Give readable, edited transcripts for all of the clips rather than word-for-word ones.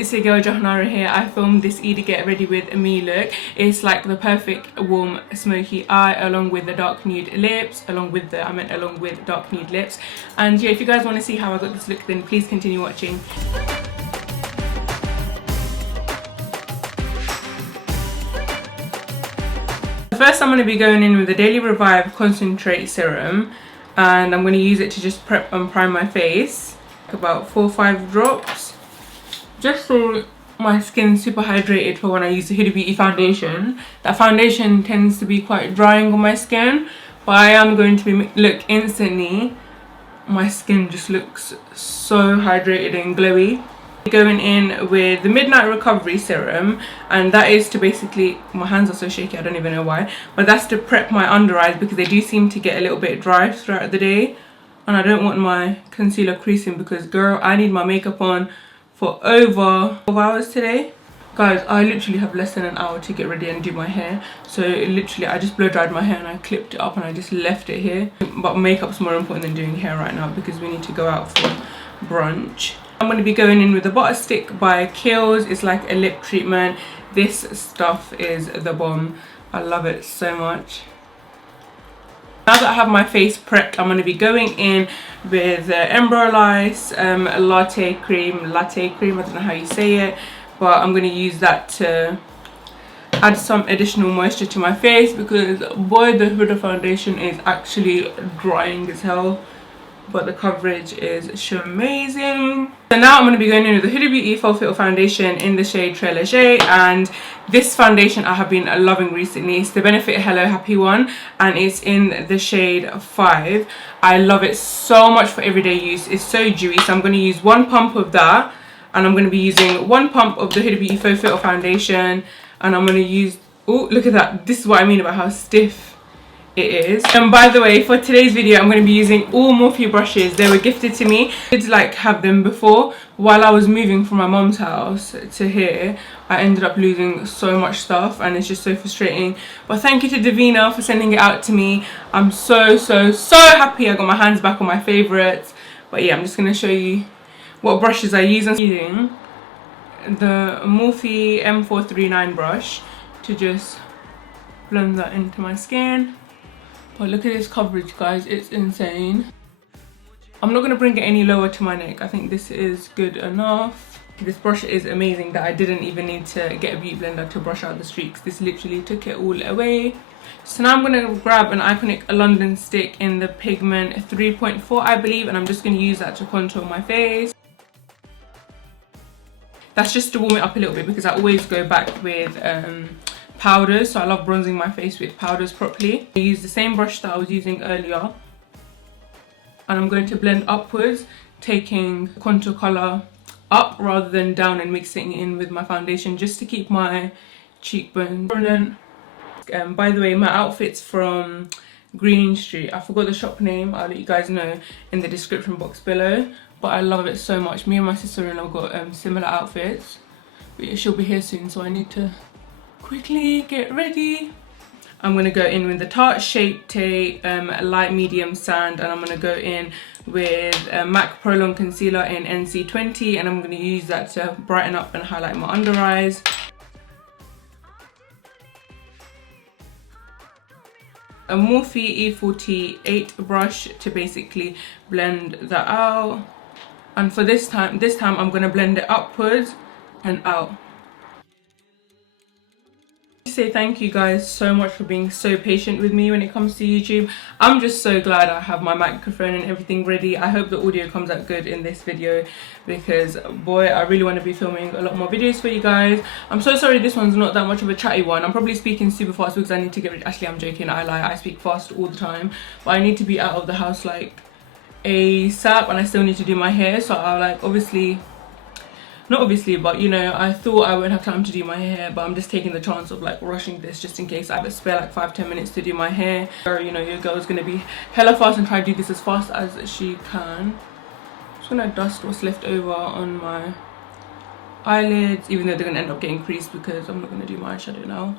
it's your girl Jahanara here. I filmed this Eat to Get Ready With Me look. It's like the perfect warm smoky eye along with the dark nude lips, along with dark nude lips. And yeah, if you guys want to see how I got this look, then please continue watching. First, I'm going to be going in with the Daily Revive Concentrate Serum, and I'm going to use it to just prep and prime my face. About 4 or 5 drops, just so my skin's super hydrated for when I use the Huda Beauty foundation. That foundation tends to be quite drying on my skin, but I am going to look instantly. My skin just looks so hydrated and glowy. Going in with the Midnight Recovery Serum, and that is to basically, my hands are so shaky I don't even know why, but that's to prep my under eyes because they do seem to get a little bit dry throughout the day, and I don't want my concealer creasing because girl, I need my makeup on for over 12 hours today. Guys, I literally have less than an hour to get ready and do my hair, so literally I just blow dried my hair and I clipped it up and I just left it here. But makeup's more important than doing hair right now because we need to go out for brunch. I'm going to be going in with the Butter Stick by Kiehl's. It's like a lip treatment. This stuff is the bomb. I love it so much. Now that I have my face prepped, I'm going to be going in with the Embryolize latte cream. I don't know how you say it, but I'm going to use that to add some additional moisture to my face because boy, the Huda foundation is actually drying as hell, but the coverage is amazing. So now I'm going to be going in with the Huda Beauty Full Filter Foundation in the shade Très Léger, and this foundation I have been loving recently. It's the Benefit Hello Happy one, and it's in the shade 5. I love it so much for everyday use. It's so dewy, so I'm going to use 1 pump of that, and I'm going to be using 1 pump of the Huda Beauty Full Filter Foundation, and I'm going to use, oh look at that, this is what I mean about how stiff it is. And by the way, for today's video I'm going to be using all Morphe brushes. They were gifted to me. I did like have them before. While I was moving from my mom's house to here, I ended up losing so much stuff and it's just so frustrating, but thank you to Davina for sending it out to me. I'm so happy I got my hands back on my favorites. But yeah, I'm just going to show you what brushes I use. I'm using the Morphe M439 brush to just blend that into my skin. But look at this coverage, guys, it's insane. I'm not going to bring it any lower to my neck. I think this is good enough. This brush is amazing that I didn't even need to get a beauty blender to brush out the streaks. This literally took it all away. So now I'm going to grab an Iconic London stick in the pigment 3.4 I believe, and I'm just going to use that to contour my face. That's just to warm it up a little bit because I always go back with powders, so I love bronzing my face with powders properly. I use the same brush that I was using earlier, and I'm going to blend upwards, taking contour colour up rather than down and mixing it in with my foundation just to keep my cheekbones prominent. By the way, my outfit's from Green Street. I forgot the shop name. I'll let you guys know in the description box below, but I love it so much. Me and my sister-in-law got similar outfits, but yeah, she'll be here soon, so I need to quickly get ready. I'm going to go in with the Tarte Shape Tape Light Medium Sand, and I'm going to go in with MAC Pro Long Concealer in NC20, and I'm going to use that to brighten up and highlight my under eyes. A Morphe E48 brush to basically blend that out, and for this time I'm going to blend it upwards and out. Say thank you guys so much for being so patient with me when it comes to YouTube. I'm just so glad I have my microphone and everything ready. I hope the audio comes out good in this video because boy, I really want to be filming a lot more videos for you guys. I'm so sorry this one's not that much of a chatty one. I'm probably speaking super fast because I need to get ready. Actually, I'm joking, I lie, I speak fast all the time, but I need to be out of the house like ASAP, and I still need to do my hair, so I like not obviously, but you know, I thought I wouldn't have time to do my hair, but I'm just taking the chance of like rushing this just in case I have to spare like 5-10 minutes to do my hair. Or, you know, your girl is going to be hella fast and try to do this as fast as she can. I'm just going to dust what's left over on my eyelids, even though they're going to end up getting creased because I'm not going to do my eyeshadow now.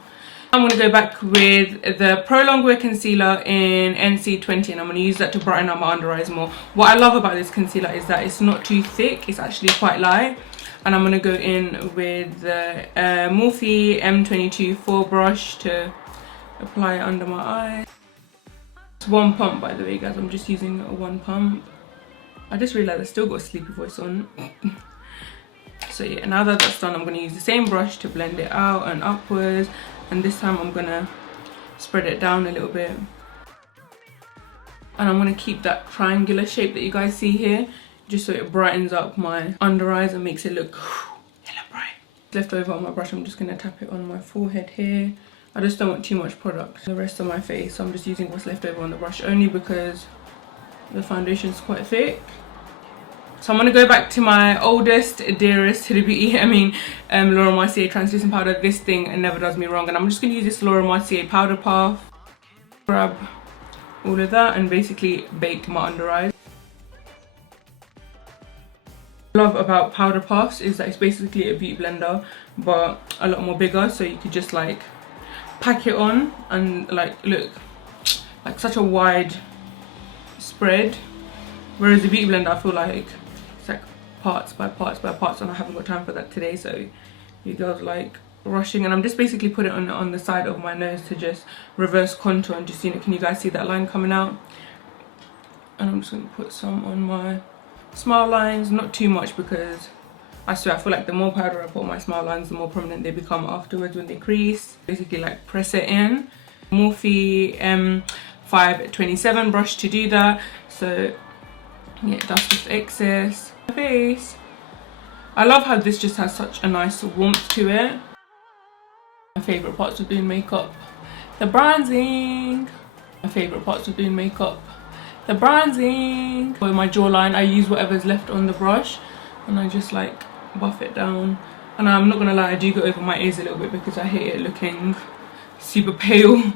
I'm going to go back with the Pro Longwear Concealer in NC20, and I'm going to use that to brighten up my under eyes more. What I love about this concealer is that it's not too thick, it's actually quite light. and I'm going to go in with the Morphe M22 4 brush to apply it under my eye. It's one pump, by the way, guys. I'm just using one pump. I just realised I still got a sleepy voice on. So yeah, now that that's done, I'm going to use the same brush to blend it out and upwards, and this time I'm going to spread it down a little bit. And I'm going to keep that triangular shape that you guys see here, just so it brightens up my under eyes and makes it look hella bright. Left over on my brush, I'm just going to tap it on my forehead here. I just don't want too much product on the rest of my face, so I'm just using what's left over on the brush, only because the foundation's quite thick. So I'm going to go back to my oldest, dearest to the beauty, Laura Mercier translucent powder. This thing never does me wrong, and I'm just going to use this Laura Mercier powder puff, grab all of that and basically bake my under eyes. What I love about powder puffs is that it's basically a beauty blender but a lot more bigger, so you could just like pack it on and like look like such a wide spread, whereas the beauty blender I feel like it's like parts by parts by parts, and I haven't got time for that today, so you girls like rushing. And I'm just basically put it on the side of my nose to just reverse contour and just, you know, can you guys see that line coming out? And I'm just going to put some on my smile lines, not too much, because I swear I feel like the more powder I put on my smile lines, the more prominent they become afterwards when they crease. Basically like press it in. Morphe M527 brush to do that, so yeah, that's just excess. My face, I love how this just has such a nice warmth to it. My favourite parts of doing makeup, the bronzing. My favourite parts of doing makeup, the bronzing. For my jawline, I use whatever's left on the brush and I just like buff it down. And I'm not gonna lie, I do go over my ears a little bit because I hate it looking super pale.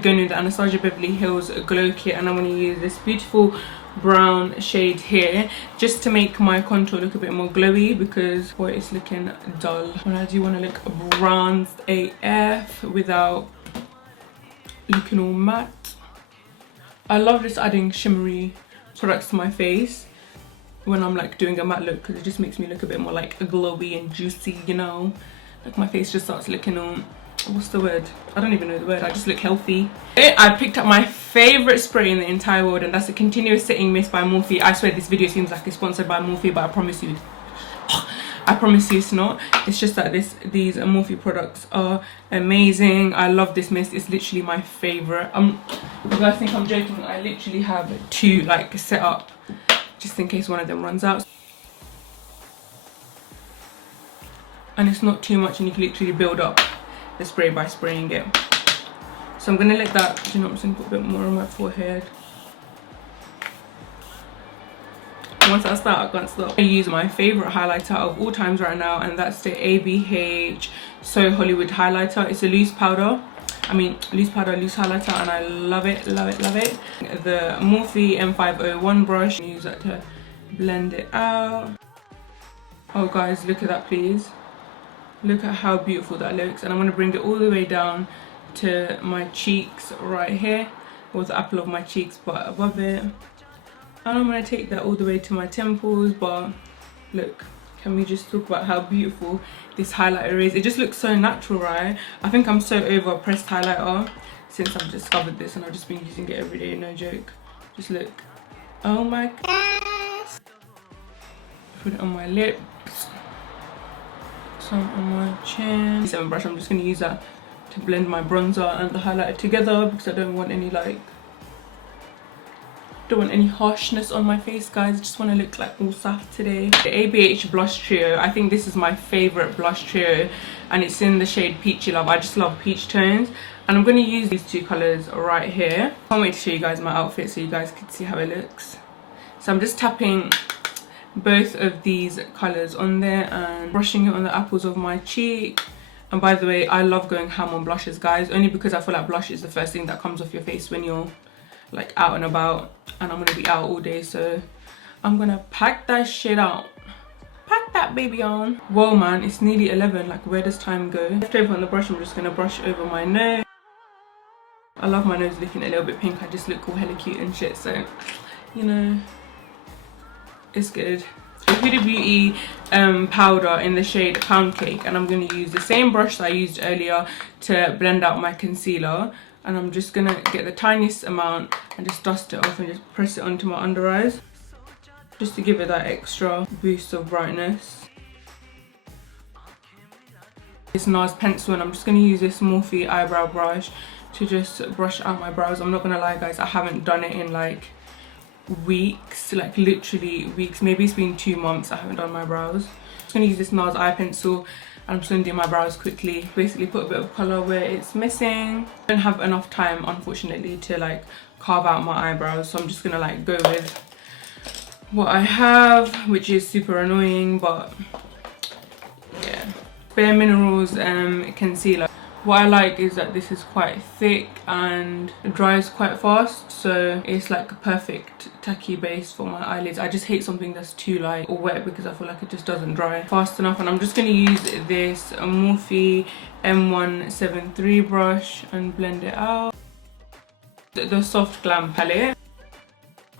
Going with the Anastasia Beverly Hills Glow Kit, and I'm going to use this beautiful brown shade here just to make my contour look a bit more glowy, because boy, it's looking dull. And I do want to look bronzed AF without looking all matte. I love just adding shimmery products to my face when I'm like doing a matte look, because it just makes me look a bit more like glowy and juicy, you know, like my face just starts looking all, what's the word? I don't even know the word. I just look healthy. I picked up my favourite spray in the entire world, and that's the Continuous Setting Mist by Morphe. I swear this video seems like it's sponsored by Morphe, but I promise you it's not. It's just that these Morphe products are amazing. I love this mist. It's literally my favourite. You guys think I'm joking? I literally have two like set up just in case one of them runs out. And it's not too much, and you can literally build up the spray by spraying it. So I'm gonna let that, you know, I'm just gonna put a bit more on my forehead. Once I start, I can't stop. I use my favorite highlighter of all times right now, and that's the ABH So Hollywood highlighter. It's a loose powder, loose highlighter, and I love it, love it, love it. The Morphe M501 brush, use that to blend it out. Oh guys, look at that please. Look at how beautiful that looks. And I'm going to bring it all the way down to my cheeks right here, or the apple of my cheeks but above it. And I'm going to take that all the way to my temples. But look, can we just talk about how beautiful this highlighter is? It just looks so natural, right? I think I'm so over pressed highlighter since I've discovered this, and I've just been using it every day, no joke. Just look. Oh my gosh. Put it on my lips. Some on my chin. Seven brush, I'm just going to use that to blend my bronzer and the highlighter together, because I don't want any harshness on my face, guys. I just want to look like all soft today. The ABH blush trio, I think this is my favorite blush trio, and it's in the shade Peachy Love. I just love peach tones, and I'm going to use these two colors right here. Can't wait to show you guys my outfit so you guys can see how it looks. So I'm just tapping both of these colors on there and brushing it on the apples of my cheek. And by the way, I love going ham on blushes, guys, only because I feel like blush is the first thing that comes off your face when you're like out and about, and I'm gonna be out all day, so I'm gonna pack that shit out. Pack that baby on. Whoa man, it's nearly 11, like where does time go? Left over on the brush, I'm just gonna brush over my nose. I love my nose looking a little bit pink. I just look all hella cute and shit, so you know, it's good. If Huda Beauty powder in the shade Pound Cake, and I'm going to use the same brush that I used earlier to blend out my concealer. And I'm just going to get the tiniest amount and just dust it off and just press it onto my under eyes, just to give it that extra boost of brightness. This NARS pencil, and I'm just going to use this Morphe eyebrow brush to just brush out my brows. I'm not going to lie guys, I haven't done it in like weeks, like literally weeks. Maybe it's been 2 months I haven't done my brows. I'm just going to use this NARS eye pencil, and I'm just going to do my brows quickly. Basically put a bit of colour where it's missing. I don't have enough time unfortunately to like carve out my eyebrows, so I'm just going to like go with what I have, which is super annoying, but yeah. Bare Minerals concealer. What I like is that this is quite thick and it dries quite fast, so it's like a perfect tacky base for my eyelids. I just hate something that's too light or wet because I feel like it just doesn't dry fast enough. And I'm just going to use this Morphe M173 brush and blend it out. The Soft Glam palette,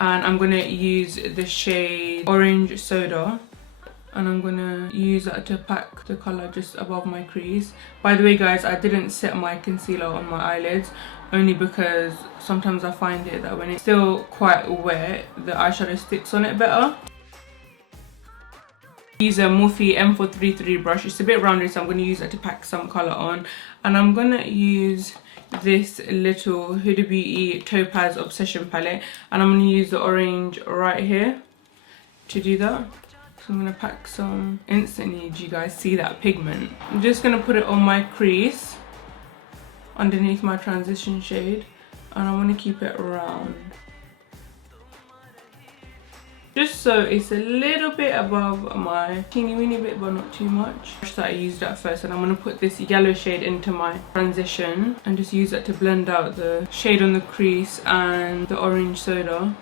and I'm going to use the shade Orange Soda, and I'm gonna use that to pack the colour just above my crease. By the way guys, I didn't set my concealer on my eyelids, only because sometimes I find it that when it's still quite wet, the eyeshadow sticks on it better. Use a Morphe M433 brush. It's a bit rounded, so I'm gonna use that to pack some colour on. And I'm gonna use this little Huda Beauty Topaz Obsession palette, and I'm gonna use the orange right here to do that. So I'm going to pack some. Instantly, do you guys see that pigment? I'm just going to put it on my crease underneath my transition shade, and I want to keep it round, just so it's a little bit above my teeny weeny bit, but not too much. That I used at first, and I'm going to put this yellow shade into my transition and just use that to blend out the shade on the crease and the orange soda,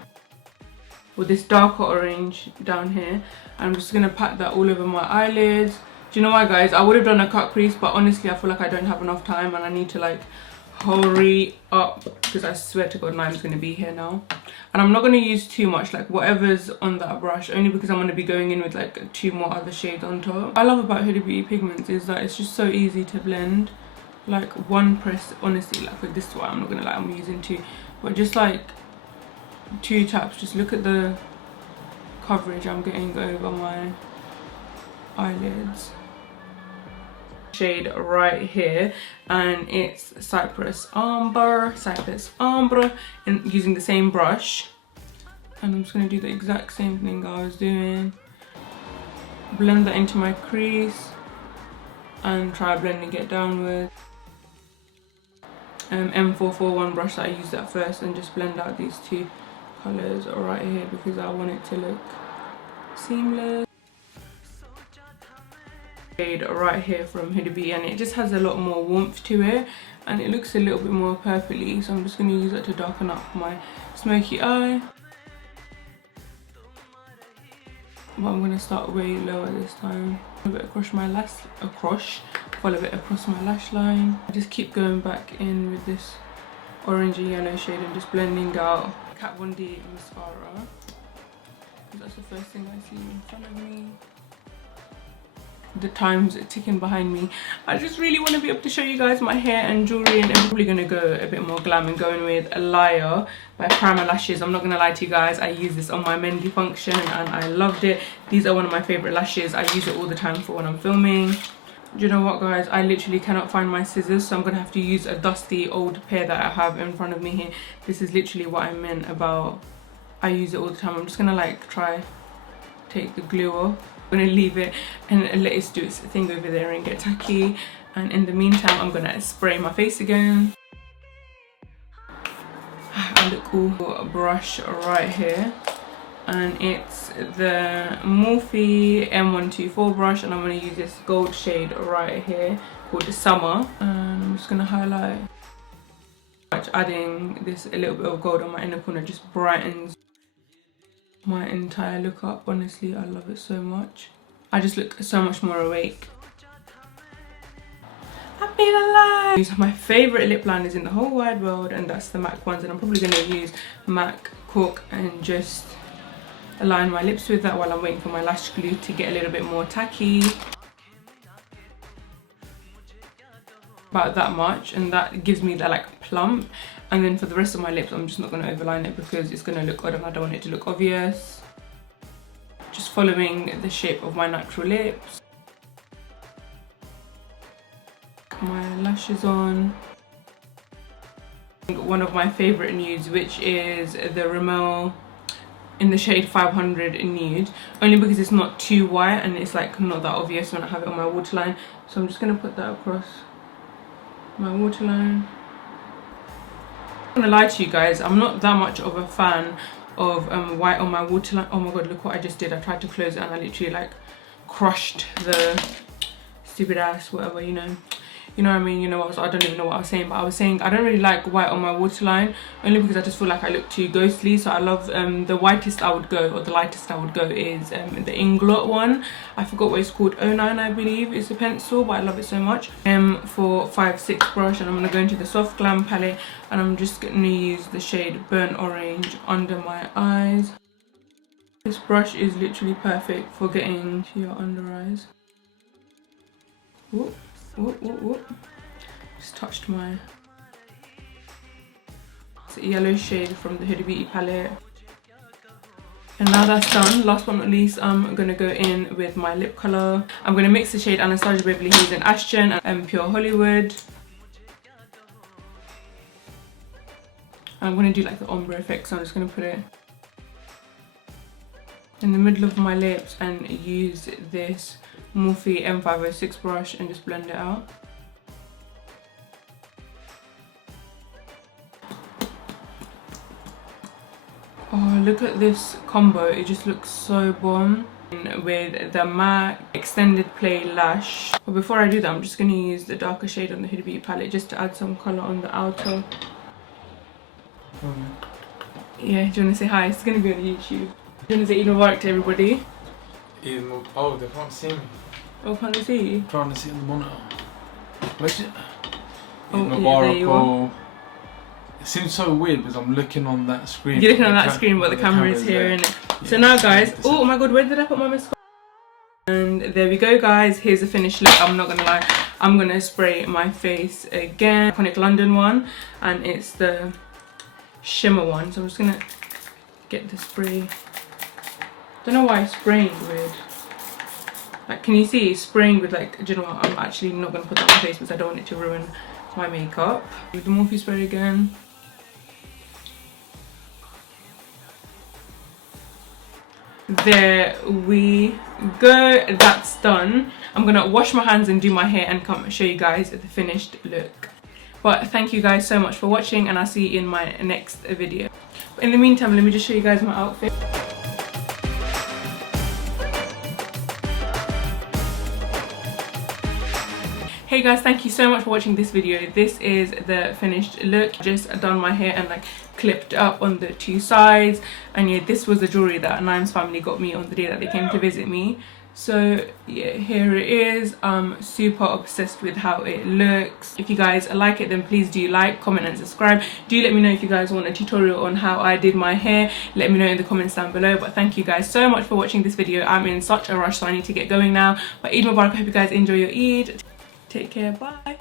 with this darker orange down here. I'm just gonna pat that all over my eyelids. Do you know why guys, I would have done a cut crease, but honestly I feel like I don't have enough time and I need to like hurry up, because I swear to god Nime's gonna be here now. And I'm not gonna use too much, like whatever's on that brush, only because I'm gonna be going in with like 2 more other shades on top. What I love about Huda Beauty pigments is that it's just so easy to blend. Like one press, honestly, like with this one, I'm not gonna lie, I'm using 2, but just like 2 taps, just look at the coverage I'm getting over my eyelids. Shade right here, and it's Cypress Amber, and using the same brush. And I'm just going to do the exact same thing I was doing. Blend that into my crease and try blending it downwards. M441 brush that I used at first, and just blend out these 2 colours right here because I want it to look seamless. Shade right here from Huda Beauty, and it just has a lot more warmth to it and it looks a little bit more purpley, so I'm just going to use that to darken up my smoky eye. But I'm going to start way lower this time. A bit across my follow it across my lash line. I just keep going back in with this orange and yellow shade and just blending out Kat Von D mascara. That's the first thing I see in front of me. The time's ticking behind me. I just really want to be able to show you guys my hair and jewellery, and I'm probably going to go a bit more glam and going with a Liar by Primer Lashes. I'm not going to lie to you guys, I used this on my Mendy function and I loved it. These are one of my favourite lashes. I use it all the time for when I'm filming. Do you know what guys, I literally cannot find my scissors, so I'm going to have to use a dusty old pair that I have in front of me here. This is literally what I meant about I use it all the time. I'm just going to like try take the glue off. I'm going to leave it and let it do its thing over there and get tacky. And in the meantime, I'm going to spray my face again. A little brush right here. And it's the Morphe M124 brush, and I'm going to use this gold shade right here called Summer. And I'm just going to highlight. Adding this a little bit of gold on my inner corner just brightens my entire look up. Honestly, I love it so much. I just look so much more awake. I feel alive! These are my favourite lip liners in the whole wide world, and that's the MAC ones, and I'm probably going to use MAC Cork and just align my lips with that while I'm waiting for my lash glue to get a little bit more tacky. About that much, and that gives me that like plump. And then for the rest of my lips, I'm just not going to overline it because it's going to look odd and I don't want it to look obvious. Just following the shape of my natural lips. My lashes on. One of my favourite nudes, which is the Rimmel in the shade 500 nude, only because it's not too white and it's like not that obvious when I have it on my waterline. So I'm just going to put that across my waterline. I'm not gonna lie to you guys, I'm not that much of a fan of white on my waterline. Oh my god, look what I just did. I tried to close it and I literally like crushed the stupid ass whatever, you know what I mean. You know what I don't even know what I was saying, but I was saying I don't really like white on my waterline, only because I just feel like I look too ghostly. So I love the whitest I would go, or the lightest I would go, is the Inglot one. I forgot what it's called, 09 I believe. It's a pencil, but I love it so much. For 5-6 brush, and I'm going to go into the Soft Glam palette, and I'm just going to use the shade Burnt Orange under my eyes. This brush is literally perfect for getting to your under eyes. Whoop. Whoop, whoop, whoop. Just touched my... It's a yellow shade from the Huda Beauty palette. And now that's done, last but not least, I'm going to go in with my lip colour. I'm going to mix the shade Anastasia Beverly Hills and Ashton and Pure Hollywood. I'm going to do like the ombre effect, so I'm just going to put it in the middle of my lips and use this Morphe M506 brush and just blend it out. Oh, look at this combo, it just looks so bomb with the MAC Extended Play Lash. But before I do that, I'm just going to use the darker shade on the Huda Beauty palette just to add some colour on the outer. Yeah, do you want to say hi? It's going to be on YouTube. Do you want to say Eid Mubarak to everybody? Oh, they can't see me. Oh, can't they see you? Trying to see on the monitor. Where's it? Oh, yeah, there you are. It seems so weird because I'm looking on that screen. You're looking on that screen, but the camera is here, innit? Yeah, so now, guys, oh my god, where did I put my mascara? And there we go, guys. Here's the finished look. I'm not gonna lie, I'm gonna spray my face again. Iconic London one, and it's the shimmer one. So I'm just gonna get the spray. Don't know why it's spraying weird. Like, can you see it's spraying with like, do you know what? I'm actually not gonna put that on my face because I don't want it to ruin my makeup. With the Morphe spray again. There we go, that's done. I'm gonna wash my hands and do my hair and come show you guys the finished look. But thank you guys so much for watching, and I'll see you in my next video. But in the meantime, let me just show you guys my outfit. Hey guys, thank you so much for watching this video. This is the finished look. Just done my hair and like clipped up on the two sides, and yeah, this was the jewelry that Niam's family got me on the day that they came to visit me. So yeah, here it is. I'm super obsessed with how it looks. If you guys like it, then please do like, comment and subscribe. Do let me know if you guys want a tutorial on how I did my hair. Let me know in the comments down below. But thank you guys so much for watching this video. I'm in such a rush, so I need to get going now. But Eid Mubarak, I hope you guys enjoy your Eid. Take care, bye.